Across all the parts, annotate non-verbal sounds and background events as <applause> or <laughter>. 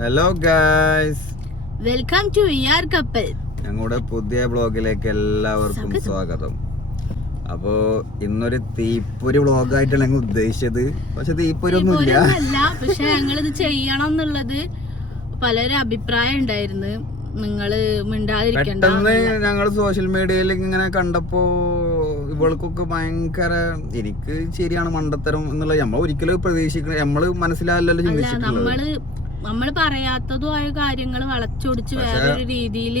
Hello guys welcome to ഇയർ കപ്പൽ ഞങ്ങളുടെ പുതിയ ബ്ലോഗിലേക്ക് എല്ലാവർക്കും സ്വാഗതം. അപ്പോ ഇന്നൊരു തീപ്പൊരി വ്ളോഗായിട്ടാണ് ഞങ്ങൾ ഉദ്ദേശിച്ചത്? പക്ഷെ തീപ്പൊരി ഒന്നുമില്ല ഇല്ല പക്ഷെ ഞങ്ങളിത് ചെയ്യണം എന്നുള്ളത് പലരും അഭിപ്രായം ഉണ്ടായിരുന്നു. നിങ്ങൾ മിണ്ടാതിരിക്കണ്ട പെട്ടെന്ന് ഞങ്ങൾ സോഷ്യൽ മീഡിയയിൽ ഇങ്ങനെ കണ്ടപ്പോ ഇവൾക്കൊക്കെ ഭയങ്കര എനിക്ക് ശരിയാണ് മണ്ടത്തരം എന്നുള്ളത് നമ്മൾ ഒരിക്കലും പ്രതീക്ഷിക്കണം നമ്മൾ മനസ്സിലായല്ലോ ചിന്തിച്ചിട്ടുള്ളത്. നമ്മൾ നമ്മൾ പറയാത്തതുമായ കാര്യങ്ങൾ വളച്ചൊടിച്ച് വേറൊരു രീതിയിൽ.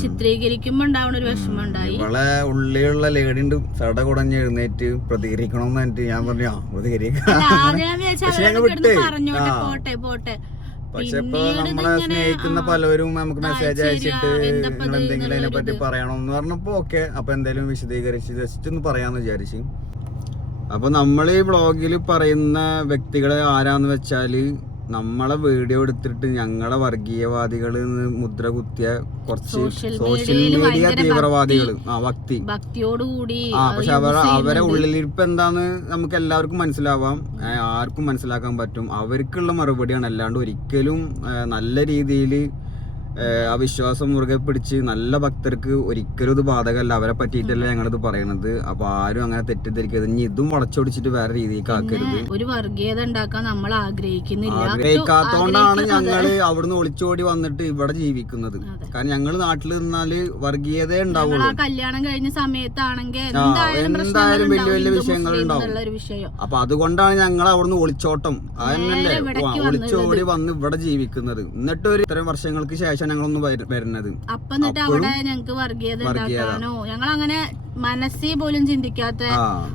ചിത്രീകരിക്കുമ്പോ ഉണ്ടാവുന്ന ഒരു വിഷമം ഉണ്ടായി ഇവളെ ഉള്ളിലുള്ള ലേഡി സട കുടഞ്ഞ് എഴുന്നേറ്റ് പ്രതികരിക്കണം ഞാൻ പറഞ്ഞു ആ പ്രതികരിക്കാം. പറഞ്ഞോട്ടെ പോട്ടെ പോട്ടെ. പക്ഷെ ഇപ്പൊ നമ്മളെ സ്നേഹിക്കുന്ന പലവരും പലരും നമുക്ക് മെസ്സേജ് അയച്ചിട്ട് നിങ്ങൾ എന്തെങ്കിലും അതിനെ പറ്റി. പറയണം എന്ന് പറഞ്ഞപ്പോ ഓക്കെ അപ്പൊ എന്തായാലും വിശദീകരിച്ച് ജസ്റ്റ് ഒന്ന് പറയാന്ന് വിചാരിച്ചു. അപ്പൊ നമ്മൾ ഈ വ്ളോഗിൽ പറയുന്ന വ്യക്തികളെ ആരാന്ന് വെച്ചാൽ നമ്മളെ വീഡിയോ എടുത്തിട്ട് ഞങ്ങളെ വർഗീയവാദികൾ മുദ്ര കുത്തിയ കുറച്ച് സോഷ്യൽ മീഡിയ തീവ്രവാദികൾ ആ ഭക്തി. ഭക്തിയോടുകൂടി ആ പക്ഷെ അവർ അവരെ ഉള്ളിലിരിപ്പ് എന്താന്ന് നമുക്ക് എല്ലാവർക്കും മനസ്സിലാവാം. ആർക്കും മനസ്സിലാക്കാൻ പറ്റും. അവർക്കുള്ള മറുപടിയാണ്. അല്ലാണ്ട് ഒരിക്കലും നല്ല രീതിയിൽ ആ വിശ്വാസം മുറുകെ പിടിച്ച് നല്ല ഭക്തർക്ക് ഒരിക്കലും ഇത് ബാധകമല്ല. അവരെ പറ്റിയിട്ടല്ല ഞങ്ങളിത് പറയണത്. അപ്പൊ ആരും അങ്ങനെ തെറ്റിദ്ധരിക്കരുത്. ഇനി ഇതും വളച്ചൊടിച്ചിട്ട് വേറെ രീതിക്ക് ആക്കരുത്. ഒരു വർഗീയത ഉണ്ടാക്കാൻ നമ്മൾ ആഗ്രഹിക്കുന്നില്ല. ആഗ്രഹിക്കാത്തോണ്ടാണ് ഞങ്ങൾ ഞങ്ങൾ അവിടുന്ന് ഒളിച്ചോടി വന്നിട്ട് ഇവിടെ ജീവിക്കുന്നത്. കാരണം ഞങ്ങൾ നാട്ടിൽ നിന്നാൽ വർഗീയത ഞങ്ങൾ ഉണ്ടാവുള്ളൂ കല്യാണം കഴിഞ്ഞ സമയത്താണെങ്കിൽ എന്തായാലും വലിയ വലിയ വിഷയങ്ങൾ ഉണ്ടാവും. അപ്പൊ അതുകൊണ്ടാണ് ഞങ്ങൾ അവിടുന്ന് ഒളിച്ചോട്ടം. അതന്നല്ലേ നേരെ ഒളിച്ചോടി വന്ന് ഇവിടെ ജീവിക്കുന്നത്. എന്നിട്ട് ഒരു ഇത്രയും വർഷങ്ങൾക്ക് ശേഷം വര- വരുന്നത്. അപ്പൊ എന്നിട്ട് അവിടെ ഞങ്ങക്ക് വർഗീയത ഉണ്ടാക്കാനോ ഞങ്ങൾ അങ്ങനെ മനസ്സിൽ പോലും ചിന്തിക്കാത്ത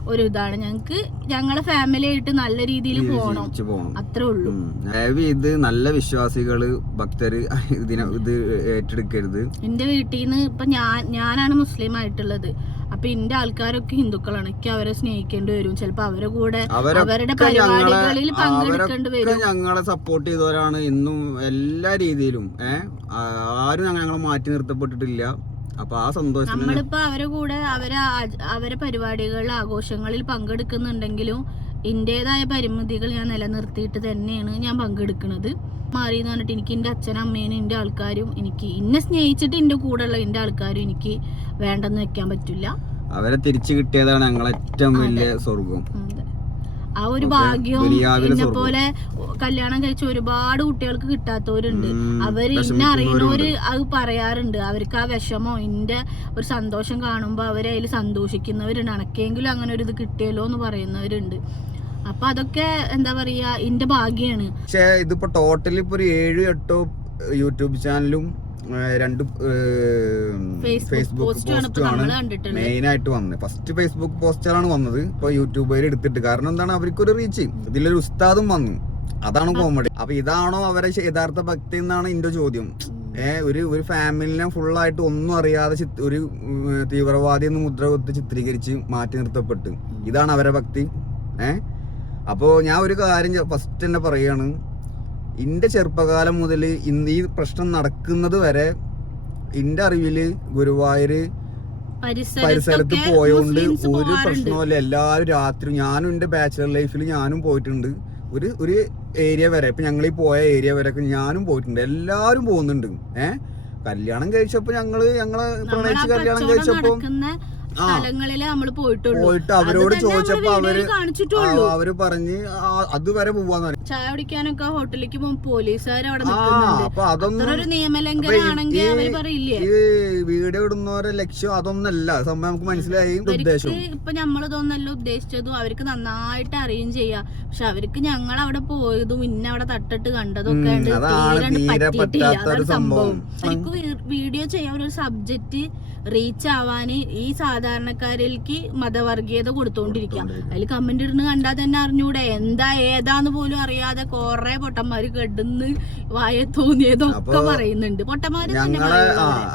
ഒരു ഇതാണ് ഞങ്ങക്ക് ഞങ്ങളെ ഫാമിലി ആയിട്ട് നല്ല രീതിയിൽ പോകണം അത്രേ ഉള്ളൂ. ദയവ് ഇത് നല്ല വിശ്വാസികൾ ഭക്തര് ഇതിനെ ഇത് ഏറ്റെടുക്കരുത്. എന്റെ വീട്ടിൽ നിന്ന് ഇപ്പൊ ഞാൻ ഞാനാണ് മുസ്ലിം ആയിട്ടുള്ളത്. അപ്പൊ എന്റെ ആൾക്കാരൊക്കെ ഹിന്ദുക്കളാണ്. എനിക്ക് അവരെ സ്നേഹിക്കേണ്ടി വരും. ചിലപ്പോ അവരെ കൂടെ അവരുടെ പരിപാടികളിൽ പങ്കെടുക്കേണ്ടി വരും. ഞങ്ങളെ സപ്പോർട്ട് ചെയ്തവരാണ് ഇന്നും എല്ലാ രീതിയിലും. ഏഹ് ആരും ഞങ്ങളെ മാറ്റി നിർത്തപ്പെട്ടിട്ടില്ല. അപ്പൊ ആ സന്തോഷം നമ്മളിപ്പോ അവരെ കൂടെ അവരെ അവരെ പരിപാടികളിൽ ആഘോഷങ്ങളിൽ പങ്കെടുക്കുന്നുണ്ടെങ്കിലും എന്റേതായ പരിമിതികൾ ഞാൻ നിലനിർത്തിയിട്ട് തന്നെയാണ് ഞാൻ പങ്കെടുക്കുന്നത് മാറി എന്ന് പറഞ്ഞിട്ട് എനിക്ക് എന്റെ അച്ഛനും അമ്മേനും എന്റെ ആൾക്കാരും എനിക്ക് ഇന്നെ സ്നേഹിച്ചിട്ട് എന്റെ കൂടെയുള്ള എന്റെ ആൾക്കാരും എനിക്ക് വേണ്ടെന്ന് വെക്കാൻ പറ്റില്ല. അവരെ തിരിച്ചു കിട്ടിയതാണ് ഞങ്ങളെ ഏറ്റവും വലിയ സ്വർഗം ആ ഒരു ഭാഗ്യം ഭാഗ്യവും എന്നെ പോലെ കല്യാണം കഴിച്ച ഒരുപാട് കുട്ടികൾക്ക് കിട്ടാത്തവരുണ്ട്. അവർ ഇന്നെ വിഷമിക്കുന്നവരുണ്ട്. അറിയുന്നവര് അത് പറയാറുണ്ട്. അവർക്ക് ആ വിഷമോ എന്റെ ഒരു സന്തോഷം കാണുമ്പോ അവരതിൽ അതിൽ സന്തോഷിക്കുന്നവരുണ്ട്. അനക്കെങ്കിലും അങ്ങനെ ഒരു ഇത് കിട്ടിയല്ലോ എന്ന് പറയുന്നവരുണ്ട്. അപ്പൊ അതൊക്കെ എന്താ പറയാ എന്റെ ഭാഗ്യാണ്. പക്ഷേ ഇതിപ്പോ ടോട്ടലി ഇപ്പൊ ഒരു ഏഴ് എട്ടോ യൂട്യൂബ് ചാനലും രണ്ട് ഫേസ്ബുക്ക് പോസ്റ്റുമാണ് മെയിൻ ആയിട്ട് വന്നത്. ഫസ്റ്റ് ഫേസ്ബുക്ക് പോസ്റ്റാണ് വന്നത്. ഇപ്പൊ യൂട്യൂബുകാർ എടുത്തിട്ട്. കാരണം എന്താണ്? അവർക്കൊരു റീച്ച് ഇതിലൊരു ഉസ്താദും വന്നു. അതാണ് കോമഡി അപ്പൊ ഇതാണോ അവരെ യഥാർത്ഥ ഭക്തി എന്നാണ് എന്റെ ചോദ്യം. ഏ ഒരു ഒരു ഫാമിലിനെ ഫുള്ളായിട്ട് ഒന്നും അറിയാതെ ഒരു തീവ്രവാദി എന്ന് മുദ്ര കൊടുത്ത് ചിത്രീകരിച്ച് മാറ്റി നിർത്തപ്പെട്ട്. ഇതാണ് അവരെ ഭക്തി. ഏ? അപ്പോ ഞാൻ ഒരു കാര്യം ഫസ്റ്റ് തന്നെ പറയുകയാണ് എന്റെ ചെറുപ്പകാലം മുതൽ ഇന്ന് ഈ പ്രശ്നം നടക്കുന്നത് വരെ എന്റെ അറിവിൽ ഗുരുവായൂർ പരിസരത്ത് പോയതുകൊണ്ട് പോയോണ്ട് ഒരു പ്രശ്നമല്ല എല്ലാവരും രാത്രി ഞാനും എന്റെ ബാച്ചിലർ ലൈഫിൽ ഞാനും പോയിട്ടുണ്ട്. ഒരു ഒരു ഏരിയ വരെ. ഇപ്പം ഞങ്ങൾ ഈ പോയ ഏരിയ വരെ ഒക്കെ ഞാനും പോയിട്ടുണ്ട്. എല്ലാവരും പോകുന്നുണ്ട്. ഏഹ് കല്യാണം കഴിച്ചപ്പോൾ ഞങ്ങൾ ഞങ്ങളെ പ്രണയിച്ച് കല്യാണം കഴിച്ചപ്പോ നടക്കുന്ന ആ. സ്ഥലങ്ങളിലെ നമ്മൾ പോയിട്ടുള്ളൂ. പോയിട്ട് അവരോട് ചോദിച്ചപ്പോ അവർ കാണിച്ചിട്ടുള്ളൂ. അവർ പറഞ്ഞ് അതുവരെ പോവാന്ന് ചായ കുടിക്കാനൊക്കെ ഹോട്ടലിലേക്ക് പോകും. പോലീസുകാർ അവിടെ അപ്പൊ അതൊന്നും ഒരു നിയമലംഘനമാണെങ്കിൽ അവർ പറയില്ലേ? ഈ വീഡിയോ ഇടുന്നവരെ ലക്ഷ്യം അതൊന്നല്ല. സംഭവം നമുക്ക് മനസ്സിലായി ഉദ്ദേശം ഇപ്പൊ നമ്മൾ ഇതൊന്നല്ല ഉദ്ദേശിച്ചതും അവർക്ക് നന്നായിട്ട് അറിയും ചെയ്യാം. പക്ഷെ അവർക്ക് ഞങ്ങൾ അവിടെ പോയതും ഇന്ന അവിടെ തട്ടിട്ട് കണ്ടതൊക്കെ പറ്റിയിട്ടില്ല. സംഭവം. അവർക്ക് വീഡിയോ ചെയ്യാൻ ഒരു സബ്ജക്റ്റ് റീച്ച് ആവാന് ഈ സാധാരണക്കാരിലേക്ക് മതവർഗീയത കൊടുത്തോണ്ടിരിക്കുക അതിൽ കമന്റ് ഇടുന്ന കണ്ടാൽ തന്നെ അറിഞ്ഞൂടെ. എന്താ ഏതാന്ന് പോലും അറിയാതെ കൊറേ പൊട്ടന്മാര് കെടുന്ന് വായ തോന്നിയതൊക്കെ പറയുന്നുണ്ട്. പൊട്ടന്മാര് ഞങ്ങളെ.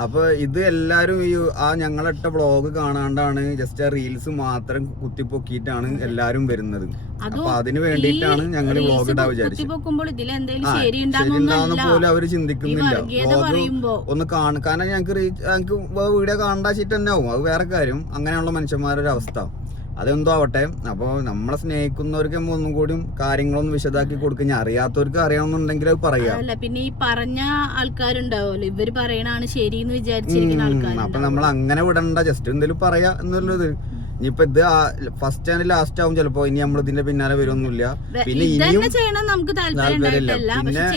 അപ്പൊ ഇത് എല്ലാരും ഈ ആ ഞങ്ങളിട്ട വ്ളോഗ് കാണാണ്ടാണ് ജസ്റ്റ് ആ റീൽസ് മാത്രം കുത്തിപ്പൊക്കിയിട്ടാണ് എല്ലാരും വരുന്നത്. അതിന് വേണ്ടിയിട്ടാണ് ഞങ്ങൾ വ്ളോഗ് ഇടാൻ വിചാരിച്ചത്. ശരിയുണ്ടാവുന്ന പോലും അവർ ചിന്തിക്കുന്നില്ല. വ്ളോഗ് ഒന്ന് കാണും കാരണം ഞങ്ങൾക്ക് ഞങ്ങൾക്ക് വീഡിയോ കാണാച്ചിട്ട് തന്നെ ആവും. അത് വേറെ കാര്യം. അങ്ങനെയുള്ള മനുഷ്യന്മാരുടെ അവസ്ഥ. അതെന്തോ ആവട്ടെ. അപ്പോൾ നമ്മളെ സ്നേഹിക്കുന്നവർക്ക് ഒന്നും കൂടിയും കാര്യങ്ങളൊന്നും വിശദാക്കി കൊടുക്കുക ഞാൻ അറിയാത്തവർക്ക് അറിയണമെന്നുണ്ടെങ്കിൽ അത് പറയാം. അല്ല പിന്നെ ഈ പറഞ്ഞ ആൾക്കാരുണ്ടാവുമല്ലോ. ഇവർ പറയണാണ് ശരി എന്ന് വിചാരിച്ചിരിക്കുന്ന ആൾക്കാർ അപ്പൊ നമ്മൾ അങ്ങനെ വിടണ്ട. ജസ്റ്റ് എന്തെങ്കിലും പറയാ എന്നുള്ളത് ഇനിയിപ്പൊ ഇത് ഫസ്റ്റ് ആൻഡ് ലാസ്റ്റ് ആവും ചിലപ്പോ. ഇനി നമ്മൾ ഇതിന്റെ പിന്നാലെ വരുമൊന്നുമില്ല പിന്നെ ഇനിയും പിന്നെ-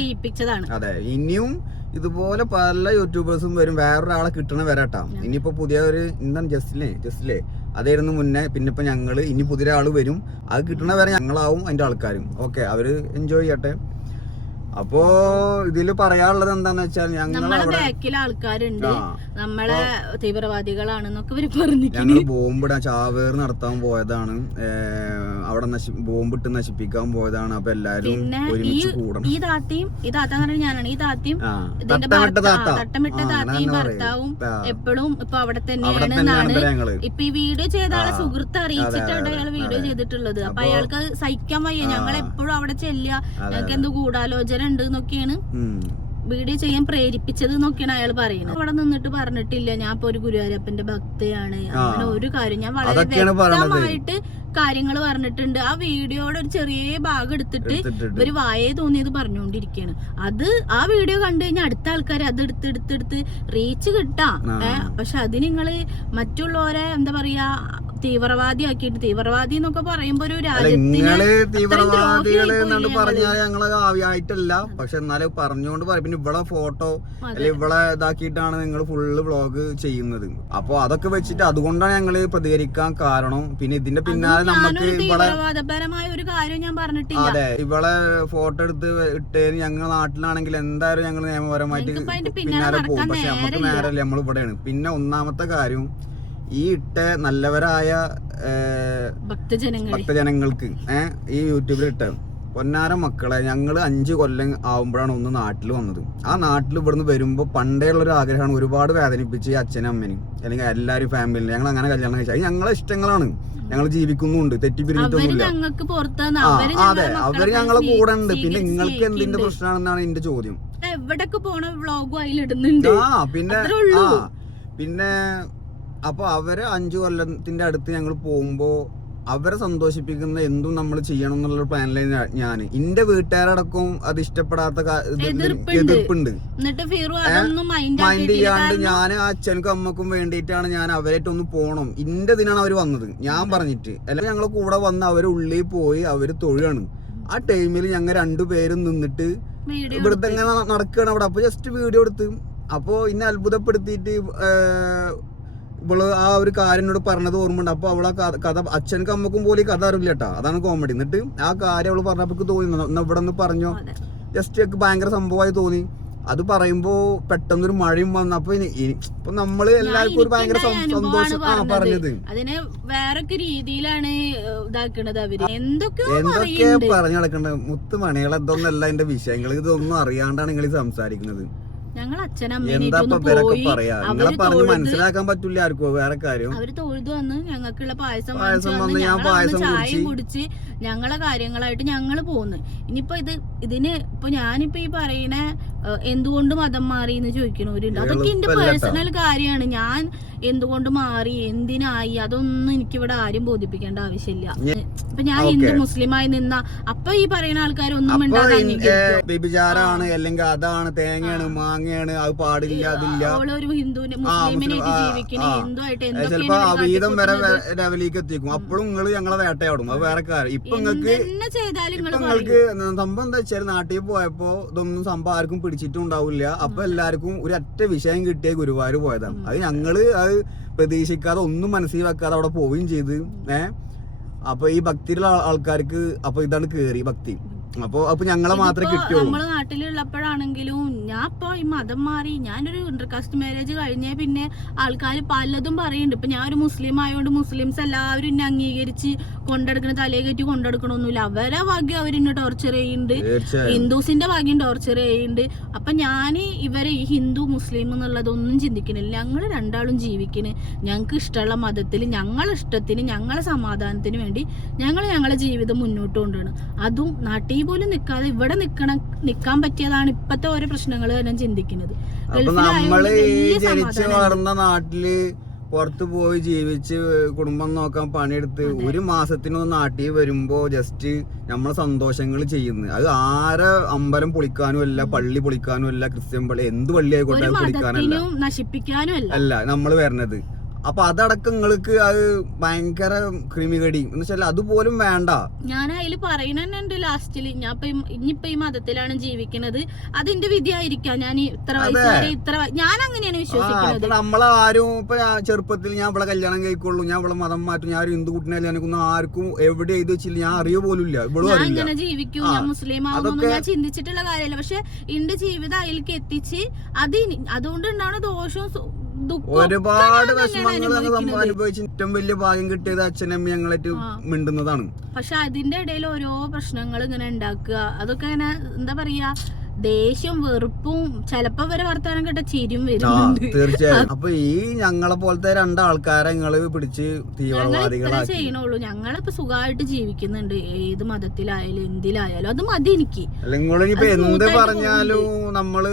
അതെ ഇനിയും ഇതുപോലെ പല യൂട്യൂബേഴ്സും വരും. വേറൊരാളെ കിട്ടണ വരാട്ടാ ഇനിയിപ്പോ പുതിയ ഒരു എന്താണ് ജസ്റ്റിലെ. ജസ്റ്റിലെ. അതായിരുന്നു മുന്നേ. പിന്നെ ഇപ്പൊ ഞങ്ങൾ ഇനി പുതിയ ആൾ വരും. അത് കിട്ടണ വരെ ഞങ്ങളാവും അതിന്റെ ആൾക്കാരും. ഓക്കെ അവർ എൻജോയ് ചെയ്യട്ടെ. അപ്പോ ഇതിൽ പറയാനുള്ളത് എന്താന്ന് വെച്ചാൽ ഞങ്ങൾ ബാക്കിൽ ആൾക്കാരുണ്ട്. നമ്മളെ തീവ്രവാദികളാണെന്നൊക്കെ ഇവർ പറഞ്ഞിരിക്കുന്നു. ഞങ്ങൾ ബോംബിടാൻ ചാവേർ നടത്താൻ പോയതാണ്. അവിടെ ബോംബിട്ട് നശിപ്പിക്കാൻ പോയതാണ്. അപ്പൊ എല്ലാരും ഈ ഒരുമിച്ച് കൂടണം. ഈ താത്തയും ഈ താത്ത ഞാനാണ്. ഈ താത്തയും ഇതിന്റെ തട്ടമിട്ട താത്തയും ഭർത്താവും എപ്പോഴും ഇപ്പൊ അവിടെ തന്നെയാണ് ഇപ്പൊ ഈ വീഡിയോ ചെയ്ത ആളെ. സുഹൃത്ത് അറിയിച്ചിട്ടാണ് അയാൾ വീഡിയോ ചെയ്തിട്ടുള്ളത്. അപ്പൊ അയാൾക്ക് സഹിക്കാൻ വയ്യ. ഞങ്ങൾ എപ്പോഴും അവിടെ ചെല്ലുക. ഞങ്ങൾക്ക് എന്ത് ഗൂഢാലോചന ഉണ്ട് എന്നൊക്കെയാണ് വീഡിയോ ചെയ്യാൻ പ്രേരിപ്പിച്ചത് എന്നൊക്കെയാണ് അയാൾ പറയുന്നത്. അവിടെ നിന്നിട്ട് പറഞ്ഞിട്ടില്ല ഞാൻ ഇപ്പൊ ഒരു ഗുരുവായൂരപ്പന്റെ ഭക്തയാണ്. അങ്ങനെ ഒരു കാര്യം. ഞാൻ വളരെ വ്യക്തമായിട്ട് കാര്യങ്ങൾ പറഞ്ഞിട്ടുണ്ട്. ആ വീഡിയോയുടെ ഒരു ചെറിയ ഭാഗം എടുത്തിട്ട് ഒരു ഇവർ വായേ തോന്നിയത് പറഞ്ഞുകൊണ്ടിരിക്കുകയാണ്. അത് ആ വീഡിയോ കണ്ടു കഴിഞ്ഞാൽ അടുത്ത ആൾക്കാർ അത് എടുത്ത് റീച്ച് കിട്ടാം. പക്ഷെ അത് നിങ്ങൾ മറ്റുള്ളവരെ എന്താ പറയാ തീവ്രവാദിയാക്കിയിട്ട് തീവ്രവാദി എന്നൊക്കെ പറയുമ്പോ ഒരു നിങ്ങൾ തീവ്രവാദികൾ ദ്രോഹിയായി പറഞ്ഞാൽ ഞങ്ങൾ. ആവിയായിട്ടല്ല. പക്ഷെ എന്നാലും പറഞ്ഞുകൊണ്ട് പറയും. പിന്നെ ഇവിടെ ഫോട്ടോ അതെ. അല്ലെ ഇവിടെ ഇതാക്കിയിട്ടാണ് നിങ്ങൾ ഫുള്ള് വ്ളോഗ് ചെയ്യുന്നത്. അപ്പൊ അതൊക്കെ വെച്ചിട്ട് അതുകൊണ്ടാണ് ഞങ്ങൾ പ്രതികരിക്കാൻ കാരണം. പിന്നെ ഇതിന്റെ പിന്നാലെ നമുക്ക് അതെ ഇവിടെ തീവ്രവാദപരമായ ഒരു കാര്യം ഞാൻ പറഞ്ഞിട്ടില്ല. അതെ ഇവളെ ഫോട്ടോ എടുത്ത് ഇട്ടേന് ഞങ്ങൾ നാട്ടിലാണെങ്കിൽ എന്തായാലും ഞങ്ങൾ നിയമപരമായിട്ട് പിന്നാലെ പോകും. പക്ഷെ നമുക്ക് നേരല്ല നമ്മൾ ഇവിടെയാണ്. പിന്നെ ഒന്നാമത്തെ കാര്യം ഈ ഇട്ട നല്ലവരായ ഭക്തജനങ്ങൾക്ക് ഏഹ് ഈ യൂട്യൂബിൽ ഇട്ട പൊന്നാര മക്കളെ ഞങ്ങൾ അഞ്ച് കൊല്ലം ആവുമ്പോഴാണ് ഒന്ന് നാട്ടിൽ വന്നത്. ആ നാട്ടിൽ ഇവിടുന്ന് വരുമ്പോൾ പണ്ടേ ഉള്ള ഒരു ആഗ്രഹമാണ് ഒരുപാട് വേദനിപ്പിച്ച് ഈ അച്ഛനും അമ്മനും അല്ലെങ്കിൽ എല്ലാരും ഫാമിലിനെ ഞങ്ങൾ അങ്ങനെ കല്യാണം കഴിച്ചാൽ അത് ഞങ്ങളെ ഇഷ്ടങ്ങളാണ്. ഞങ്ങൾ ജീവിക്കുന്നുണ്ട് തെറ്റിപ്പിരിഞ്ഞിട്ടൊന്നുമില്ല. ആ അതെ ഞങ്ങളെ അവർ ഞങ്ങളെ കൂടെ ഉണ്ട്. പിന്നെ നിങ്ങൾക്ക് എന്തിന്റെ. പ്രശ്നമാണെന്നാണ് എന്റെ ചോദ്യം. എവിടൊക്കെ പോണ വ്ളോഗും അതിലിടുന്നുണ്ട്? ആ പിന്നെ ആ പിന്നെ അപ്പൊ അവരെ അഞ്ചു കൊല്ലത്തിന്റെ അടുത്ത് ഞങ്ങൾ പോകുമ്പോ അവരെ സന്തോഷിപ്പിക്കുന്ന എന്തും നമ്മൾ ചെയ്യണം എന്നുള്ള പ്ലാനിലാണ് ഞാൻ എന്റെ വീട്ടുകാരടക്കം അത് ഇഷ്ടപ്പെടാത്ത എതിർപ്പുണ്ട്. മൈൻഡ് ചെയ്യാണ്ട് ഞാൻ അച്ഛനും അമ്മക്കും വേണ്ടിയിട്ടാണ് ഞാൻ അവരായിട്ട് ഒന്ന് പോണം. ഇന്റെ ഇതിനാണ് അവർ വന്നത്. ഞാൻ പറഞ്ഞിട്ട്. അല്ലെങ്കിൽ ഞങ്ങൾ കൂടെ വന്ന് അവർ ഉള്ളിൽ പോയി അവർ തൊഴുകയാണ് ആ ടൈമിൽ ഞങ്ങൾ രണ്ടുപേരും നിന്നിട്ട് ഇവിടുത്തെ ഇങ്ങനെ നടക്കുകയാണ് അവിടെ. അപ്പൊ ജസ്റ്റ് വീഡിയോ എടുത്ത്. അപ്പോൾ ഇന്നെ അത്ഭുതപ്പെടുത്തിയിട്ട് ഇവൾ ആ ഒരു കാര്യം എന്നോട് പറഞ്ഞത് ഓർമ്മയുണ്ട്. അപ്പൊ അവളെ കഥ അച്ഛനും അമ്മക്കും പോലും ഈ കഥ അറിയില്ല കേട്ടാ അതാണ് കോമഡി എന്നിട്ട് ആ കാര്യം അവൾ പറഞ്ഞപ്പോ തോന്നി. എന്നാ ഇവിടെ നിന്ന് പറഞ്ഞോ. ജസ്റ്റ് ഭയങ്കര സംഭവമായി തോന്നി. അത് പറയുമ്പോ പെട്ടെന്നൊരു മഴയും വന്നപ്പോ അപ്പൊ ഇപ്പൊ നമ്മൾ എല്ലാവർക്കും ഒരു ഭയങ്കര സന്തോഷം. ആ പറഞ്ഞത്. അതിനെ വേറൊക്കെ രീതിയിലാണ് ഇതാക്കണത് അവർ. എന്തൊക്കെ എന്തൊക്കെ പറഞ്ഞു നടക്കണ്ടത് മുത്ത് മണികൾ ഇതൊന്നല്ല എന്റെ വിഷയങ്ങൾ ഇതൊന്നും അറിയാണ്ടാണ് നിങ്ങൾ സംസാരിക്കുന്നത്. ഞങ്ങൾ അവർ മനസ്സിലാക്കാൻ പറ്റില്ല ആർക്കും വേറെ കാര്യം അവർ തൊഴുതു വന്ന് ഞങ്ങൾക്കുള്ള പായസം പായസം ചായയും കുടിച്ച്. ഞങ്ങളെ കാര്യങ്ങളായിട്ട് ഞങ്ങൾ പോകുന്നു. ഇനിയിപ്പോ ഇത് ഇതിന് ഇപ്പൊ ഞാനിപ്പോ ഈ പറയണ എന്തുകൊണ്ട് മതം മാറി എന്ന് ചോദിക്കണവരുണ്ട് അതൊക്കെ എന്റെ പേഴ്സണൽ കാര്യമാണ്. ഞാൻ എന്തുകൊണ്ട് മാറി എന്തിനായി അതൊന്നും എനിക്കിവിടെ ആരും ബോധിപ്പിക്കേണ്ട ആവശ്യമില്ല. ഇപ്പൊ ഞാൻ. ഹിന്ദു മുസ്ലിമായി നിന്ന അപ്പൊ ഈ പറയുന്ന ആൾക്കാരൊന്നും വ്യഭിചാരാണ് അല്ലെങ്കിൽ അതാണ് തേങ്ങയാണ് മാങ്ങയാണ് അത് പാടില്ല അതില്ല. ഒരു ഹിന്ദുവിനെ മുസ്ലിമിനായിട്ട് ജീവിക്കണ ആ. ഹിന്ദുവായിട്ട് ഏ, എന്തൊക്കെയാണ് ചിലപ്പോ ഇവർ അവീതം വരെ ലെവലിലേക്ക് എത്തിക്കും. അപ്പോഴും നിങ്ങൾ ഞങ്ങളെ വേട്ടയാടും. അത് വേറെ കാര്യം. ഇപ്പൊ സംഭവം എന്താ വെച്ചാൽ നാട്ടിൽ പോയപ്പോ ഇതൊന്നും സംഭവം ആർക്കും പിടിച്ചിട്ടും ഉണ്ടാവില്ല അപ്പൊ എല്ലാവർക്കും ഒരു ഒറ്റ വിഷയം കിട്ടിയ ഗുരുവായൂർ പോയതാണ്. അത് ഞങ്ങൾ അത് പ്രതീക്ഷിക്കാതെ ഒന്നും മനസ്സിൽ വെക്കാതെ അവിടെ പോവുകയും ചെയ്ത്. ഏ? അപ്പൊ ഈ ഭക്തിയിലുള്ള ആൾക്കാർക്ക് അപ്പൊ ഇതാണ് കേറി ഭക്തി. അപ്പൊ അപ്പൊ ഞങ്ങളെ മാത്രമേ കിട്ടിയുള്ളൂ. നമ്മൾ നാട്ടിലുള്ളപ്പോഴാണെങ്കിലും ഞാൻ ഇപ്പൊ ഈ മതം മാറി ഞാനൊരു ഇന്റർകാസ്റ്റ് മാരേജ് കഴിഞ്ഞേ പിന്നെ ആൾക്കാർ പലതും പറയുന്നുണ്ട്. ഇപ്പൊ ഞാൻ ഒരു മുസ്ലിം ആയതുകൊണ്ട് മുസ്ലിംസ് എല്ലാവരും എന്നെ അംഗീകരിച്ച് കൊണ്ടെടുക്കണ തലയെ കയറ്റി കൊണ്ടെടുക്കണമൊന്നുമില്ല. അവരെ ഭാഗ്യം അവരെന്നെ ടോർച്ചർ ചെയ്യുന്നുണ്ട് ഹിന്ദുസിന്റെ ഭാഗ്യം ടോർച്ചർ ചെയ്യുന്നുണ്ട് അപ്പൊ ഞാൻ ഇവരെ ഈ ഹിന്ദു മുസ്ലിം എന്നുള്ളതൊന്നും ചിന്തിക്കണില്ല. ഞങ്ങൾ രണ്ടാളും ജീവിക്കണ്. ഞങ്ങൾക്ക് ഇഷ്ടമുള്ള മതത്തിൽ ഞങ്ങളെ ഇഷ്ടത്തിന് ഞങ്ങളെ സമാധാനത്തിന് വേണ്ടി ഞങ്ങൾ ഞങ്ങളെ ജീവിതം മുന്നോട്ട് കൊണ്ടുപോകണം അതും നാട്ടിൽ പോലും നിൽക്കാതെ ഇവിടെ നിൽക്കണം നിൽക്കാൻ പറ്റിയതാണ് ഇപ്പത്തെ ഓരോ പ്രശ്നങ്ങൾ തന്നെ ചിന്തിക്കുന്നത്. ഗൾഫിലായ നാട്ടിൽ പുറത്ത് പോയി ജീവിച്ച് കുടുംബം നോക്കാൻ പണിയെടുത്ത് ഒരു മാസത്തിനൊന്ന് നാട്ടിൽ വരുമ്പോ ജസ്റ്റ് നമ്മളെ സന്തോഷങ്ങൾ ചെയ്യുന്നു. അത് ആരെ അമ്പലം പൊളിക്കാനും അല്ല പള്ളി പൊളിക്കാനും അല്ല ക്രിസ്ത്യൻ പള്ളി എന്ത് പള്ളി ആയിക്കോട്ടെ പൊളിക്കാനല്ല. നശിപ്പിക്കാനും അല്ല. നമ്മൾ വരണത്. അപ്പൊ അതടക്കം നിങ്ങൾക്ക് അത് ഭയങ്കര ക്രിമികടി എന്ന് വെച്ചാൽ അതുപോലും വേണ്ട. ഞാൻ അതിൽ പറയുന്നുണ്ട് ലാസ്റ്റിൽ ഞാൻ ഇനിയിപ്പൊ ഈ മതത്തിലാണ് ജീവിക്കുന്നത് അതിന്റെ വിധിയായിരിക്കാം. ഞാൻ ഇത്ര ഇത്ര ഞാൻ അങ്ങനെയാണ് വിശ്വസിക്കുന്നത് നമ്മളെ ആരും ഇപ്പൊ ചെറുപ്പത്തിൽ ഞാൻ ഇവിടെ കല്യാണം കഴിക്കുള്ളൂ. ഞാൻ ഇവിടെ മതം മാറ്റും. ഞാൻ ഒരു ഹിന്ദു കുട്ടിനെ എനിക്കൊന്നും ആർക്കും എവിടെ എഴുതി വെച്ചില്ല. ഞാൻ അറിയ പോലും ഇല്ല ഞാൻ ഇങ്ങനെ ജീവിക്കും. ഞാൻ മുസ്ലിം ആവുന്നു ഞാൻ ചിന്തിച്ചിട്ടുള്ള കാര്യമല്ല. പക്ഷെ എന്റെ ജീവിതം അതിലേക്ക് എത്തിച്ച് അത് അതുകൊണ്ട് ഉണ്ടാവുന്ന ദോഷവും ഒരുപാട് വിഷമങ്ങൾ ഞങ്ങൾ അനുഭവിച്ച് ഏറ്റവും വലിയ ഭാഗ്യം കിട്ടിയത് അച്ഛനമ്മ ഞങ്ങളായിട്ട്. മിണ്ടുന്നതാണ്. പക്ഷെ അതിന്റെ ഇടയിൽ ഓരോ പ്രശ്നങ്ങൾ ഇങ്ങനെ ഉണ്ടാക്കുക. അതൊക്കെ ഇങ്ങനെ എന്താ പറയാ ദേഷ്യം വെറുപ്പും ചിലപ്പോ വരെ വർത്താനം കേട്ട ചിരിയും വരുന്നുണ്ട്. തീർച്ചയായും. അപ്പൊ ഈ ഞങ്ങളെ പോലത്തെ രണ്ടാൾക്കാരെ ഞങ്ങൾ പിടിച്ച് തീവ്രവാദികളാക്കി. ചെയ്യണുള്ളൂ. ഞങ്ങളിപ്പോ സുഖമായിട്ട് ജീവിക്കുന്നുണ്ട്. ഏത് മതത്തിലായാലും എന്തിലായാലും അത് മതി എനിക്ക്. എന്ത് പറഞ്ഞാലും നമ്മൾ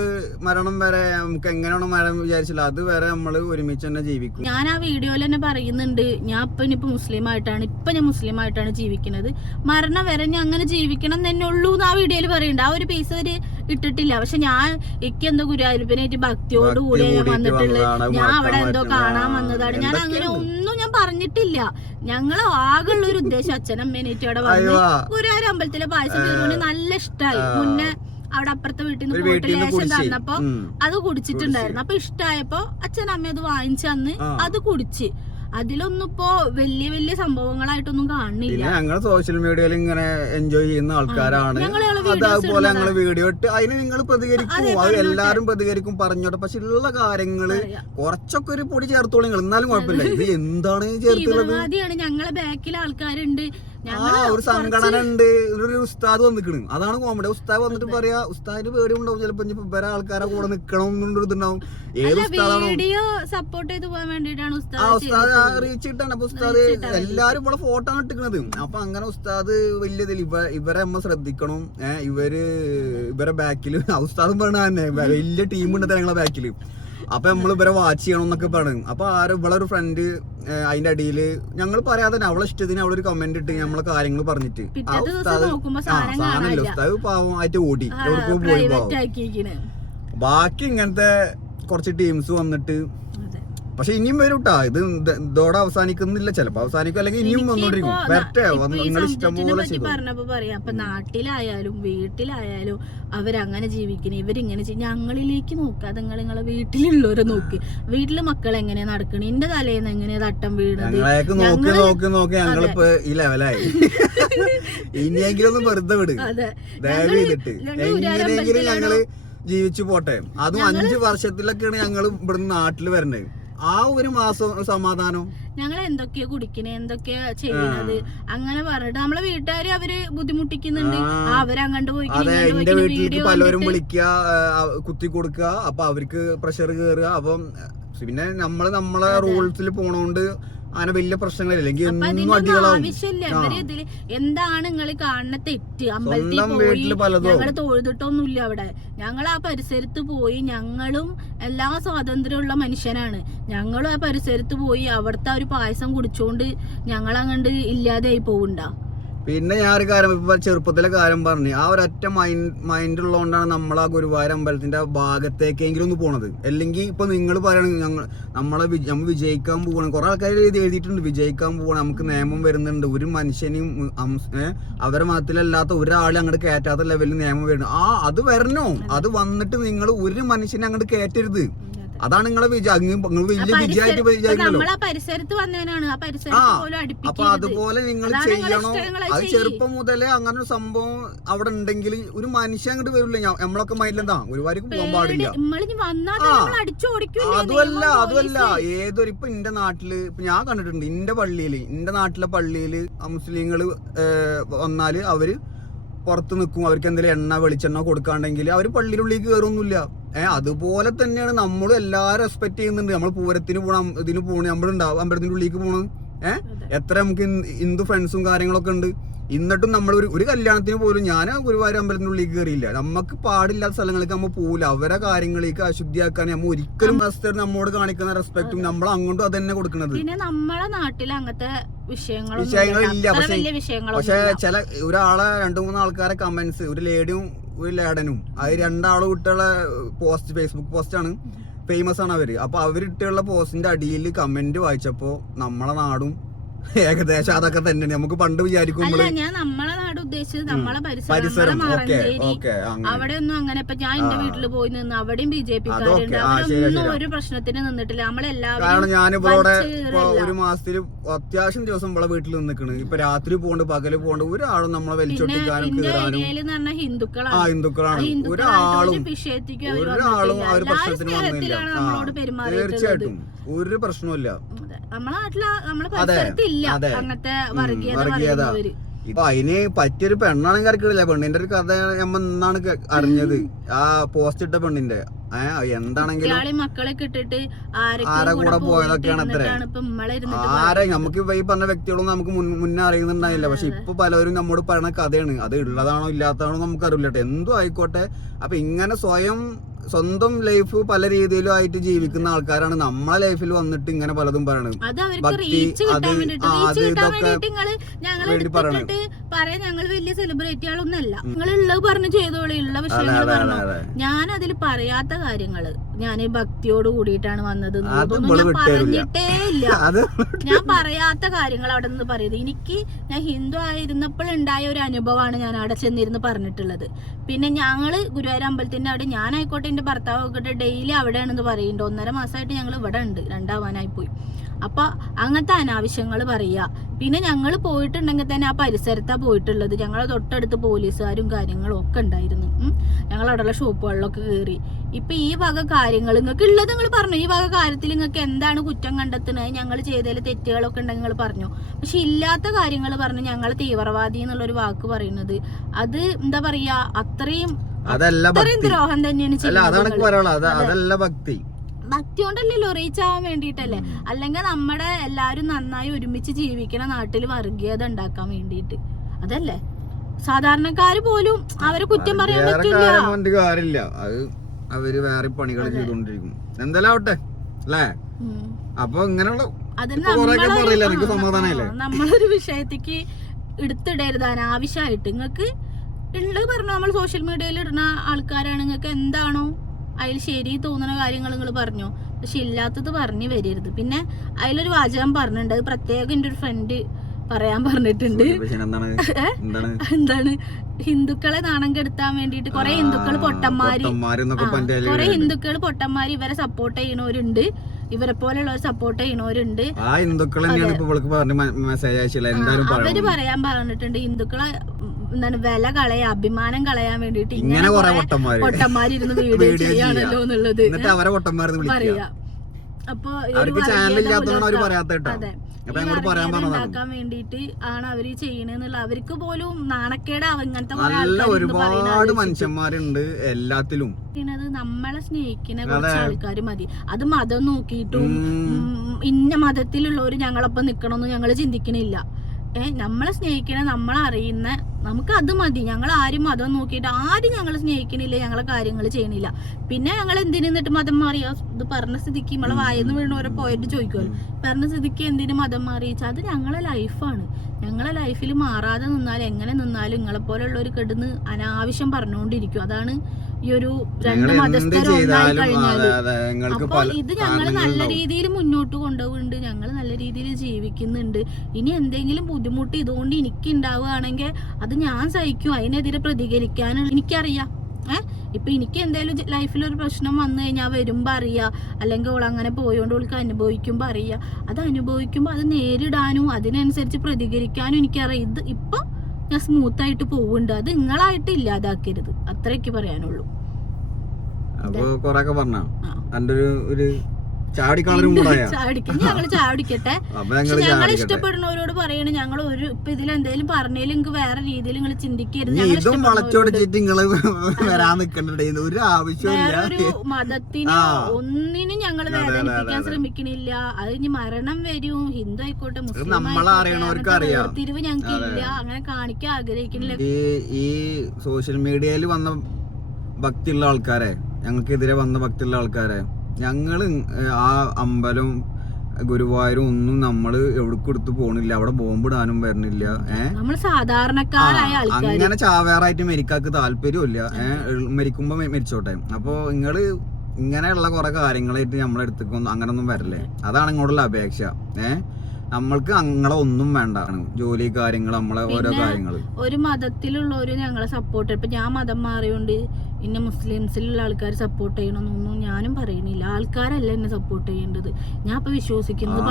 മരണം വരെ നമുക്ക് എങ്ങനെയാണോ മരണം വിചാരിച്ചില്ല അത് വരെ നമ്മൾ ഒരുമിച്ച് തന്നെ ജീവിക്കും. ഞാൻ ആ വീഡിയോയിൽ തന്നെ പറയുന്നുണ്ട്. ഞാൻ ഇപ്പൊ ഇനിയിപ്പോ മുസ്ലിം ആയിട്ടാണ് ഇപ്പൊ ഞാൻ മുസ്ലിം ആയിട്ടാണ് ജീവിക്കുന്നത് മരണം വരെ ഞാൻ അങ്ങനെ ജീവിക്കണം തന്നെ ഉള്ളൂ എന്ന് ആ വീഡിയോയിൽ പറയുന്നുണ്ട്. ആ ഒരു പീസ് അവർ ഇട്ടിട്ടില്ല. പക്ഷെ ഞാൻ എനിക്ക് എന്തോ ഗുരുവായൂരപ്പനായിട്ട് ഭക്തിയോട് കൂടി വന്നിട്ടുള്ളത്. ഞാൻ അവിടെ എന്തോ കാണാൻ വന്നതാണ്. ഞാൻ അങ്ങനെ ഒന്നും ഞാൻ പറഞ്ഞിട്ടില്ല. ഞങ്ങളെ ആകെയുള്ള ഒരു ഉദ്ദേശം അച്ഛനമ്മേനേറ്റ് അവിടെ വന്ന് ഗുരുവായൂർ അമ്പലത്തിലെ പായസം തീർന്നു നല്ല ഇഷ്ടമായി. മുന്നേ അവിടെ അപ്പുറത്തെ വീട്ടിൽ നിന്ന് പോയിട്ട് ലേശം തന്നപ്പോ അത് കുടിച്ചിട്ടുണ്ടായിരുന്നു. അപ്പൊ ഇഷ്ടമായപ്പോ അച്ഛൻ അമ്മ അത് വാങ്ങിച്ചു തന്ന് അത് കുടിച്ച്. അതിലൊന്നും ഇപ്പോ വലിയ വലിയ സംഭവങ്ങളായിട്ടൊന്നും കാണുന്നില്ല. ഞങ്ങൾ ഞങ്ങൾ സോഷ്യൽ മീഡിയയിൽ ഇങ്ങനെ എൻജോയ് ചെയ്യുന്ന ആൾക്കാരാണ്. അതേപോലെ ഞങ്ങൾ ഞങ്ങൾ വീഡിയോ ഇട്ട് അതിന് നിങ്ങൾ പ്രതികരിക്കും. അത്. എല്ലാരും പ്രതികരിക്കും പറഞ്ഞോട്ടെ. പക്ഷെ ഉള്ള കാര്യങ്ങൾ കുറച്ചൊക്കെ ഒരു പൊടി ചേർത്തോളൂ നിങ്ങൾ എന്നാലും കുഴപ്പമില്ല. ഇത് എന്താണ് ചേർത്തുള്ളത്? ഞങ്ങളെ ബാക്കിൽ ആൾക്കാരുണ്ട്. ഒരു സംഘടന ഉണ്ട്. ഒരു ഉസ്താദ് വന്നിക്കണ്. അതാണ് കോമഡി. ഉസ്താദ് വന്നിട്ട് പറയാ ഉസ്താദിന് പേടി ഉണ്ടാവും ചിലപ്പോ ഇപ്പൊ വേറെ ആൾക്കാരെ കൂടെ നിക്കണം ഇതുണ്ടാവും. ഏത് ഉസ്താദാണോ? സപ്പോർട്ട് ചെയ്ത് പോകാൻ വേണ്ടിയിട്ടാണ് ആ ഉസ്താദ്. റീച്ച് ഇട്ടാണ് അപ്പൊ ഉസ്താദ് എല്ലാരും ഇവിടെ ഫോട്ടോ ഇട്ടിക്കണത്. അപ്പൊ അങ്ങനെ ഉസ്താദ് വലിയ ഇവ ഇവരെ അമ്മ ശ്രദ്ധിക്കണം. ഏഹ് ഇവർ ഇവരെ ബാക്കിൽ ഉസ്താദും പറഞ്ഞ തന്നെ. വലിയ ടീം ഉണ്ട് ഞങ്ങളെ ബാക്കിൽ അപ്പൊ നമ്മൾ ഇവരെ വാച്ച് ചെയ്യണം എന്നൊക്കെ പറയും അപ്പൊ ആരോ ഇവളെ ഒരു ഫ്രണ്ട് അതിന്റെ അടിയിൽ ഞങ്ങൾ പറയാതെ അവളെ ഇഷ്ടത്തിന് അവളൊരു കമന്റ് ഇട്ട് നമ്മളെ കാര്യങ്ങൾ പറഞ്ഞിട്ട്. ആ ഉസ്താദ് ആ സാധനമില്ല സാധനല്ല പാവം ആയിട്ട് ഓടി. എവിടേക്കോ പോയി പാവം. ബാക്കി ഇങ്ങനത്തെ കുറച്ച് ടീംസ് വന്നിട്ട് പക്ഷെ ഇനിയും വരും കേട്ടാ ഇത് ഇത് ഇതോടെ അവസാനിക്കുന്നില്ല. ചിലപ്പോ അവസാനിക്കും അല്ലെങ്കിൽ ഇനിയും വന്നോണ്ടിരിക്കും. വരട്ടെ നിങ്ങൾ ഇഷ്ടം subject നെ പോലെ പറ്റി ചെയ്തു പറഞ്ഞപ്പോ പറയാം. അപ്പൊ നാട്ടിലായാലും വീട്ടിലായാലും അവരങ്ങനെ ജീവിക്കണേ. ഇവരിങ്ങനെ ഞങ്ങളിലേക്ക് നോക്കാതെ നിങ്ങൾ നിങ്ങളെ വീട്ടിലുള്ളവരെ നോക്ക്. വീട്ടിൽ മക്കൾ എങ്ങനെയാ നടക്കണേ? എന്റെ തലേന്ന് എങ്ങനെയാ തട്ടം വീണത്? നോക്കി നോക്കി നോക്കി. ഞങ്ങളിപ്പോ ഈ ലെവലായി. <laughs> ഇനിയെങ്കിലും ഒന്ന് വെറുതെ വിട്. ദയവ് ഞങ്ങൾ ചെയ്തിട്ട്. എങ്ങനെയെങ്കിലും ഞങ്ങൾ ജീവിച്ചു പോട്ടെ. അതും അഞ്ചു വർഷത്തിലൊക്കെയാണ് ഞങ്ങൾ ഇവിടുന്ന് നാട്ടിൽ വരണത് ആ ഒരു മാസം സമാധാനം? ഞങ്ങൾ എന്തൊക്കെയാ കുടിക്കണേ? എന്തൊക്കെയാ ചെയ്യണത്? അങ്ങനെ പറഞ്ഞിട്ട് നമ്മളെ വീട്ടുകാര് അവർ ബുദ്ധിമുട്ടിക്കുന്നുണ്ട്. അവരങ്ങോട്ട് പോയി അതെ എന്റെ വീട്ടിലേക്ക് പലരും വിളിക്കുക കുത്തി കൊടുക്കുക. അപ്പൊ അവർക്ക് പ്രഷർ കയറുക അപ്പം പിന്നെ നമ്മൾ നമ്മളെ റൂൾസിൽ പോണോണ്ട് അങ്ങനെ വലിയ പ്രശ്നങ്ങളില്ല. അല്ലെങ്കിൽ ഒന്നും അടികളാവും. ആവശ്യമില്ല. ഇവർ ഇതിൽ എന്താണ് നിങ്ങൾ കാണുന്ന തെറ്റ്? അമ്പലത്തിൽ സ്വന്തം പോയി വീട്ടിൽ പലതും. ഞങ്ങൾ തൊഴുതിട്ടൊന്നുമില്ല അവിടെ. ഞങ്ങൾ ആ പരിസരത്ത് പോയി ഞങ്ങളും എല്ലാ സ്വാതന്ത്ര്യമുള്ള മനുഷ്യനാണ്. ഞങ്ങളും ആ പരിസരത്ത് പോയി അവിടുത്തെ ആ ഒരു പായസം കുടിച്ചോണ്ട് ഞങ്ങൾ അങ്ങോട്ട് ഇല്ലാതെയായി പോവുണ്ട. പിന്നെ ഞാൻ ഒരു കാര്യം ഇപ്പൊ ചെറുപ്പത്തിലെ കാര്യം പറഞ്ഞു ആ ഒരൊറ്റ മൈൻഡ് മൈൻഡ് ഉള്ളതുകൊണ്ടാണ് നമ്മൾ ആ ഗുരുവായൂർ അമ്പലത്തിന്റെ ഭാഗത്തേക്കെങ്കിലും ഒന്ന് പോണത്. അല്ലെങ്കിൽ ഇപ്പൊ നിങ്ങൾ പറയണ ഞങ്ങൾ നമ്മളെ നമ്മൾ വിജയിക്കാൻ പോകണം കുറെ ആൾക്കാർ ഇത് എഴുതിയിട്ടുണ്ട്. വിജയിക്കാൻ പോകണം നമുക്ക് നിയമം വരുന്നുണ്ട്. ഒരു മനുഷ്യനെയും അവരെ മതത്തിലല്ലാത്ത ഒരാളെ അങ്ങോട്ട് കയറ്റാത്ത ലെവലിൽ നിയമം വരുന്നു ആ അത് വരണോ? അത് വന്നിട്ട് നിങ്ങൾ ഒരു മനുഷ്യനെ അങ്ങോട്ട് കയറ്റരുത് അതാണ് നിങ്ങളെ വലിയ വിജയമായിട്ട് വിചാരിക്കണല്ലോ അപ്പൊ അതുപോലെ നിങ്ങൾ ചെയ്യണോ? അത് ചെറുപ്പം മുതലേ അങ്ങനെ ഒരു സംഭവം അവിടെ ഉണ്ടെങ്കിൽ ഒരു മനുഷ്യൻ അങ്ങോട്ട് വരില്ല. നമ്മളൊക്കെ മൈലെന്താ ഒരുപാട് പോകാൻ പാടില്ല. അതുമല്ല അതുമല്ല. ഏതൊരു ഇപ്പൊ എന്റെ നാട്ടിൽ ഇപ്പൊ ഞാൻ കണ്ടിട്ടുണ്ട്. എന്റെ പള്ളിയിൽ എന്റെ നാട്ടിലെ പള്ളിയിൽ മുസ്ലിങ്ങൾ വന്നാൽ അവർ പുറത്ത് നിൽക്കും. അവർക്ക് എന്തെങ്കിലും എണ്ണ വെളിച്ചെണ്ണ കൊടുക്കാണ്ടെങ്കിൽ അവർ പള്ളിയിലുള്ളിലേക്ക് കയറൊന്നുമില്ല. ഏഹ് അതുപോലെ തന്നെയാണ് നമ്മൾ എല്ലാവരും റെസ്പെക്ട് ചെയ്യുന്നുണ്ട്. നമ്മൾ പൂരത്തിന് പോകണം ഇതിന് പോകണം നമ്മളുണ്ടാവും അമ്പലത്തിന്റെ ഉള്ളിലേക്ക് പോകണം ഏഹ് എത്ര നമുക്ക് ഹിന്ദു ഫ്രണ്ട്സും കാര്യങ്ങളൊക്കെ ഉണ്ട്. എന്നിട്ടും നമ്മൾ ഒരു ഒരു കല്യാണത്തിന് പോലും ഞാൻ ഗുരുവായൂർ അമ്പലത്തിനുള്ളിൽ കയറിയില്ല. നമുക്ക് പാടില്ലാത്ത സ്ഥലങ്ങൾക്ക് നമ്മൾ പോകില്ല അവരെ കാര്യങ്ങളിലേക്ക് അശുദ്ധിയാക്കാൻ നമ്മൾ ഒരിക്കലും നമ്മോട് കാണിക്കുന്ന റെസ്പെക്ടും നമ്മൾ അങ്ങോട്ടും അത് തന്നെ കൊടുക്കുന്നത്. പിന്നെ നമ്മളെ നാട്ടിൽ അങ്ങനത്തെ വിഷയങ്ങളില്ല. അത്ര പക്ഷെ ചില ഒരാളെ രണ്ടു മൂന്ന് ആൾക്കാരെ കമന്റ്സ് ഒരു ലേഡിയും ഒരു ലേഡനും അത് രണ്ടാളും ഇട്ടുള്ള പോസ്റ്റ് ഫേസ്ബുക്ക് പോസ്റ്റ് ആണ്. ഫേമസ് ആണ് അവർ. അപ്പൊ അവരിട്ടുള്ള പോസ്റ്റിന്റെ അടിയിൽ കമന്റ് വായിച്ചപ്പോ നമ്മളെ നാടും ഏകദേശം അതൊക്കെ തന്നെ നമുക്ക് പണ്ട് വിചാരിക്കും ഞാൻ നമ്മളെ നാട് ഉദ്ദേശിച്ചത് നമ്മളെ പരിസരം അവിടെ ഒന്നും അങ്ങനെ. ഇപ്പൊ ഞാൻ എന്റെ വീട്ടിൽ പോയി നിന്ന് അവിടെയും ബി ജെ പി. ഒരു പ്രശ്നത്തിന് നിന്നിട്ടില്ല. നമ്മളെല്ലാവരും കാരണം വലിച്ച് ഒരു മാസത്തിൽ അത്യാവശ്യം ദിവസം നമ്മളെ വീട്ടിൽ നിന്നിക്കണ്. ഇപ്പൊ രാത്രി പോണ്ട് പകൽ പോണ്ട് ഒരാളും നമ്മളെ വലിച്ചൊട്ടിക്കാനും കീറാനും ഹിന്ദുക്കളാണ്. ആ ഹിന്ദുക്കളാണ്. ഒരാളും ഒരാളും ആ ഒരു പ്രശ്നത്തിന് വന്നില്ല. തീർച്ചയായിട്ടും. ഒരു പ്രശ്നവുമില്ല. അതെ. നമ്മളെ നാട്ടിൽ നമ്മളെ അതെ, പരിസരത്തില്ല അങ്ങനത്തെ വർഗീയത. പറയുന്നവര് ഇപ്പൊ അതിന് പറ്റിയൊരു പെണ്ണാണെങ്കിൽ ഇറക്കിടില്ല പെണ്ണിന്റെ ഒരു കഥ നമ്മ ഇന്നാണ് അറിഞ്ഞത്. ആ പോസ്റ്റ് ഇട്ട പെണ്ണിന്റെ. എന്താണെങ്കിലും ആരെ കൂടെ പോയതൊക്കെയാണ് അത്രേ. ആരെ നമുക്ക് ഈ പറഞ്ഞ വ്യക്തികളൊന്നും നമുക്ക് മുന്നേ അറിയുന്നുണ്ടായില്ല. പക്ഷെ ഇപ്പൊ പലരും നമ്മോട് പറയണ കഥയാണ്. അത് ഉള്ളതാണോ ഇല്ലാത്തതാണോ നമുക്ക് അറിയില്ല എന്തോ എന്തും ആയിക്കോട്ടെ. അപ്പൊ ഇങ്ങനെ സ്വയം സ്വന്തം ലൈഫ് പല രീതിയിലും ആയിട്ട് ജീവിക്കുന്ന ആൾക്കാരാണ്. നമ്മളെ ലൈഫിൽ വന്നിട്ട് ഇങ്ങനെ പലതും പറയണത്. ഭക്തി, കിട്ടാൻ അത് ആ, അത് ഇതൊക്കെ വേണ്ടി പറയണം. എടുത്തിട്ട് പറയാൻ ഞങ്ങൾ വലിയ സെലിബ്രിറ്റികളൊന്നല്ല നിങ്ങൾ ഉള്ളത് പറഞ്ഞു ചെയ്തോളൂ ഉള്ള വിഷയങ്ങൾ പറഞ്ഞു. ഞാൻ അതിൽ പറയാത്ത കാര്യങ്ങൾ. ഞാൻ ഭക്തിയോട് കൂടിയിട്ടാണ് വന്നത് ഞാൻ പറഞ്ഞിട്ടേ ഇല്ല. <laughs> ഞാൻ പറയാത്ത കാര്യങ്ങൾ അവിടെ നിന്ന് പറയുന്നത്. എനിക്ക് ഞാൻ ഹിന്ദു ആയിരുന്നപ്പോൾ ഉണ്ടായ ഒരു അനുഭവമാണ് ഞാൻ അവിടെ ചെന്നിരുന്ന് പറഞ്ഞിട്ടുള്ളത്. പിന്നെ ഞങ്ങൾ ഗുരുവായൂർ അമ്പലത്തിന്റെ അവിടെ ഞാനായിക്കോട്ടെ എന്റെ ഭർത്താവ് ആയിക്കോട്ടെ ഡെയിലി അവിടെയാണെന്ന് പറയുന്നുണ്ട്. ഒന്നര മാസമായിട്ട് ഞങ്ങൾ ഇവിടെ ഉണ്ട്. രണ്ടാവാനായി പോയി. അപ്പൊ അങ്ങനത്തെ അനാവശ്യങ്ങൾ പറയുക പിന്നെ ഞങ്ങൾ പോയിട്ടുണ്ടെങ്കിൽ തന്നെ ആ പരിസരത്താണ് പോയിട്ടുള്ളത്. ഞങ്ങൾ തൊട്ടടുത്ത് പോലീസുകാരും കാര്യങ്ങളും ഒക്കെ ഉണ്ടായിരുന്നു. ഞങ്ങൾ അവിടെയുള്ള ഷോപ്പുകളിലൊക്കെ കയറി ഇപ്പൊ ഈ വക കാര്യങ്ങൾ നിങ്ങൾക്ക് ഉള്ളത് നിങ്ങൾ പറഞ്ഞു? ഈ വക കാര്യത്തിൽ നിങ്ങൾക്ക് എന്താണ് കുറ്റം കണ്ടെത്തുന്നത്? ഞങ്ങൾ ചെയ്തതിൽ തെറ്റുകളൊക്കെ ഉണ്ടെങ്കിൽ നിങ്ങൾ പറഞ്ഞു? പക്ഷെ ഇല്ലാത്ത കാര്യങ്ങൾ പറഞ്ഞു ഞങ്ങൾ തീവ്രവാദി എന്നുള്ളൊരു വാക്ക് പറയുന്നത് അത് എന്താ പറയാ അത്രയും ഭക്തി. ദ്രോഹം തന്നെയാണ് ചെയ്യുന്നത്. അതല്ല ഭക്തി. ഭക്തി കൊണ്ടല്ലല്ലോ റീച്ച് ആവാൻ വേണ്ടിയിട്ടല്ലേ? അല്ലെങ്കിൽ നമ്മുടെ എല്ലാവരും നന്നായി ഒരുമിച്ച് ജീവിക്കണ നാട്ടിൽ വർഗീയത ഉണ്ടാക്കാൻ വേണ്ടിയിട്ട്. അതല്ലേ? സാധാരണക്കാര് പോലും അവരെ കുറ്റം പറയാൻ പറ്റില്ല. അത് അവർ വേറെ പണികൾ. ചെയ്തോണ്ടിരിക്കും എന്തായാലും ആവട്ടെ അല്ലേ? അപ്പൊ ഇങ്ങനെയുള്ള നമ്മളൊരു വിഷയത്തേക്ക് എടുത്തിടരുത് അനാവശ്യമായിട്ട്. നിങ്ങൾക്ക് ഉള്ളത് പറഞ്ഞു നമ്മൾ സോഷ്യൽ മീഡിയയിൽ ഇടുന്ന ആൾക്കാരാണ്. നിങ്ങൾക്ക് എന്താണോ അതിൽ ശരി തോന്നുന്ന കാര്യങ്ങൾ നിങ്ങൾ പറഞ്ഞു? പക്ഷെ ഇല്ലാത്തത് പറഞ്ഞു വരരുത്. പിന്നെ അതിലൊരു വാചകം പറഞ്ഞിട്ടുണ്ട്. അത് പ്രത്യേകം എന്റെ ഒരു ഫ്രണ്ട് പറയാൻ പറഞ്ഞിട്ടുണ്ട്. എന്താണ്? ഹിന്ദുക്കളെ നാണം കെടുത്താൻ വേണ്ടിയിട്ട് കുറെ ഹിന്ദുക്കൾ പൊട്ടന്മാര്. കുറെ ഹിന്ദുക്കൾ പൊട്ടന്മാര് ഇവരെ സപ്പോർട്ട് ചെയ്യണവരുണ്ട്. ഇവരെ പോലെയുള്ളവർ സപ്പോർട്ട് ചെയ്യണവരുണ്ട്. അവർ പറയാൻ പറഞ്ഞിട്ടുണ്ട്. ഹിന്ദുക്കളെ എന്താണ് വില കളയാ അഭിമാനം കളയാൻ വേണ്ടിട്ട് ഇങ്ങനെ കുറെ കുറെ പൊട്ടന്മാര് പൊട്ടന്മാരിരുന്ന് <laughs> വീഡിയോ ചെയ്യാണല്ലോ എന്നുള്ളത്. പറയാ. അപ്പൊ അതെ. ഉണ്ടാക്കാൻ വേണ്ടിയിട്ട് ആണ് അവർ ചെയ്യണെന്നുള്ള അവർക്ക് പോലും നാണക്കേടാവും ഇങ്ങനത്തെ ഒരുപാട് മനുഷ്യന്മാരുണ്ട് എല്ലാത്തിലും. നമ്മളെ സ്നേഹിക്കുന്ന കുറച്ച്. ആൾക്കാർ മതി. അത് മതം നോക്കിയിട്ടും ഇന്ന മതത്തിലുള്ളവര് ഞങ്ങളൊപ്പം നിക്കണമെന്ന് ഞങ്ങൾ ചിന്തിക്കണില്ല. നമ്മളെ സ്നേഹിക്കണ നമ്മളെ അറിയുന്ന നമുക്ക് അത് മതി. ഞങ്ങൾ ആരും മതം നോക്കിയിട്ട് ആരും ഞങ്ങൾ സ്നേഹിക്കണില്ല ഞങ്ങളെ കാര്യങ്ങൾ ചെയ്യണില്ല. പിന്നെ ഞങ്ങൾ എന്തിനു എന്നിട്ട് മതം മാറിയോ ഇത് പറഞ്ഞ സ്ഥിതിക്ക് നമ്മളെ വായന്ന് വീണവരെ പോയിട്ട് ചോദിക്കുമല്ലോ പറഞ്ഞ സ്ഥിതിക്ക് എന്തിനു മതം മാറിയിച്ചാൽ അത് ഞങ്ങളെ ലൈഫാണ് ഞങ്ങളെ ലൈഫിൽ മാറാതെ നിന്നാൽ എങ്ങനെ നിന്നാലും നിങ്ങളെ ഒരു കെടുന്ന് അനാവശ്യം പറഞ്ഞുകൊണ്ടിരിക്കും അതാണ് ഈ ഒരു രണ്ട് മതസ്ഥരും അപ്പൊ ഇത് ഞങ്ങൾ നല്ല രീതിയിൽ മുന്നോട്ട് കൊണ്ടുപോകുന്നുണ്ട് ഞങ്ങൾ നല്ല രീതിയിൽ ജീവിക്കുന്നുണ്ട്. ഇനി എന്തെങ്കിലും ബുദ്ധിമുട്ട് ഇതുകൊണ്ട് എനിക്ക് ഉണ്ടാവുകയാണെങ്കിൽ അത് ഞാൻ സഹിക്കും അതിനെതിരെ പ്രതികരിക്കാൻ എനിക്കറിയാം. ഏഹ് ഇപ്പൊ എനിക്ക് എന്തായാലും ലൈഫിൽ ഒരു പ്രശ്നം വന്നു കഴിഞ്ഞാൽ വരുമ്പോ അറിയാ. അല്ലെങ്കിൽ ഓൾ അങ്ങനെ പോയോണ്ട് ഓൾക്ക് അനുഭവിക്കുമ്പോ അറിയാ. അത് അനുഭവിക്കുമ്പോ അത് നേരിടാനും അതിനനുസരിച്ച് പ്രതികരിക്കാനും എനിക്കറിയാം. ഇത് ഇപ്പൊ ഞാൻ സ്മൂത്ത് ആയിട്ട് പോവുന്നുണ്ട് അത് നിങ്ങളായിട്ട് ഇല്ലാതാക്കരുത്. അത്രയ്ക്ക് പറയാനുള്ളൂ. അപ്പൊ കൊറേ പറഞ്ഞ? ഒരു ചാടിക്കാളൊരു ചാടിക്കും ഞങ്ങൾ ചാടിക്കട്ടെ. ഞങ്ങൾ ഇഷ്ടപ്പെടുന്നവരോട് പറയണ ഞങ്ങൾ ഒരു ഇപ്പൊ ഇതിൽ എന്തെങ്കിലും പറഞ്ഞാലും നിങ്ങൾക്ക് വേറെ രീതിയിൽ നിങ്ങൾ ചിന്തിക്കരുത്. ഇതും വളച്ചൊടിച്ചിട്ട് നിങ്ങൾ വരാൻ നിക്കണ്ടേ ഒരു ആവശ്യമില്ല വേറൊരു മതത്തിനോ. ഒന്നിനും ഞങ്ങൾ വേദനിപ്പിക്കാൻ ശ്രമിക്കണില്ല. അത് ഇനി മരണം വരും. ഹിന്ദു ആയിക്കോട്ടെ മുസ്ലിം. തിരിവ് ഞങ്ങൾക്ക് ഇല്ല. അങ്ങനെ കാണിക്കാൻ ആഗ്രഹിക്കണില്ല. ഈ ഈ സോഷ്യൽ മീഡിയയിൽ വന്ന ഭക്തിയുള്ള ആൾക്കാരെ ഞങ്ങൾക്കെതിരെ വന്ന ഭക്തിയുള്ള ആൾക്കാരെ ഞങ്ങൾ ആ അമ്പലം ഗുരുവായൂരും ഒന്നും നമ്മൾ എവിടേക്കും എടുത്ത് പോണില്ല. അവിടെ ബോംബിടാനും വരണില്ല ഏഹ് അങ്ങനെ ചാവേറായിട്ട് മരിക്കാക്ക് താല്പര്യമില്ല ഏഹ് മരിക്കുമ്പോ മരിച്ചോട്ടെ. അപ്പൊ നിങ്ങൾ ഇങ്ങനെയുള്ള കുറെ കാര്യങ്ങളായിട്ട് നമ്മളെ അടുത്തേക്കൊന്നും അങ്ങനൊന്നും വരല്ലേ? അതാണ് ഇങ്ങോട്ടുള്ള അപേക്ഷ. ഏഹ് നമ്മൾക്ക് അങ്ങനെ ഒന്നും വേണ്ട. ജോലി കാര്യങ്ങൾ നമ്മളെ ഓരോ കാര്യങ്ങൾ. ഒരു മതത്തിലുള്ളവര് ഞങ്ങളെ സപ്പോർട്ട് ഇപ്പൊ ഞാൻ മതം മാറിയോണ്ട് ഇന്നെ മുസ്ലിംസിലുള്ള ആൾക്കാർ സപ്പോർട്ട് ചെയ്യണമെന്നൊന്നും ഞാനും പറയണില്ല. ആൾക്കാരല്ല എന്നെ സപ്പോർട്ട് ചെയ്യേണ്ടത്. ഞാൻ ഇപ്പൊ വിശ്വസിക്കുന്നത്.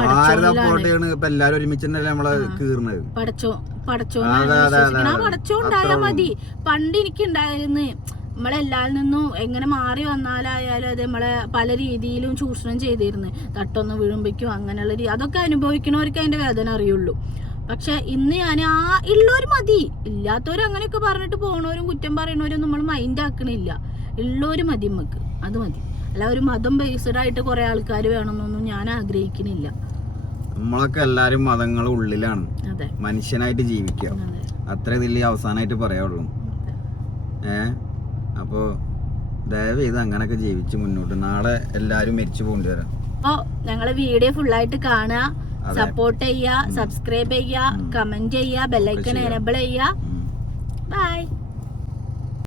പടച്ചോ പടച്ചോ ഞാൻ വിശ്വസിക്കണം ആ പടച്ചോ ഉണ്ടായാൽ മതി. പണ്ട് എനിക്ക് ഉണ്ടായിരുന്നു നമ്മളെല്ലാരിൽ നിന്നും എങ്ങനെ മാറി വന്നാലായാലും അത് നമ്മളെ പല രീതിയിലും ചൂഷണം ചെയ്തിരുന്നു. തട്ടൊന്ന് വീഴുമ്പോഴേക്കും അങ്ങനെയുള്ള രീതി അതൊക്കെ അനുഭവിക്കുന്നവർക്ക് അതിന്റെ വേദന അറിയുള്ളൂ. പക്ഷെ ഇന്ന് ഞാൻ ആ ഉള്ളവർ മതി. ഇല്ലാത്തവർ അങ്ങനെയൊക്കെ പറഞ്ഞിട്ട് പോണവരും കുറ്റം പറയണവരും നമ്മൾ മൈൻഡ് ആക്കണില്ല. ഉള്ളവർ മതി നമുക്ക് അത് മതി. അല്ല ഒരു മതം ബേസ്ഡ് ആയിട്ട് കുറെ ആൾക്കാർ വേണമെന്നൊന്നും ഞാൻ ആഗ്രഹിക്കുന്നില്ല നമ്മളൊക്കെ എല്ലാരും മതങ്ങളുടെ ഉള്ളിലാണ്. മനുഷ്യനായിട്ട് ജീവിക്കുക. അതെ. അത്ര ഇതിൽ അവസാനമായിട്ട് പറയാവുള്ളൂ. ഏ? അപ്പോ ദയവ് ചെയ്ത് അങ്ങനൊക്കെ ജീവിച്ച് മുന്നോട്ട്. നാളെ എല്ലാരും മരിച്ചു പോകേണ്ടി വരാം. അപ്പോ ഞങ്ങളെ വീഡിയോ ഫുള്ളായിട്ട് കാണുക അതെ. സപ്പോർട്ട് ചെയ്യുക സബ്സ്ക്രൈബ് ചെയ്യുക കമന്റ് ചെയ്യുക ബെല്ലൈക്കൺ. എനബിൾ ചെയ്യുക. ബൈ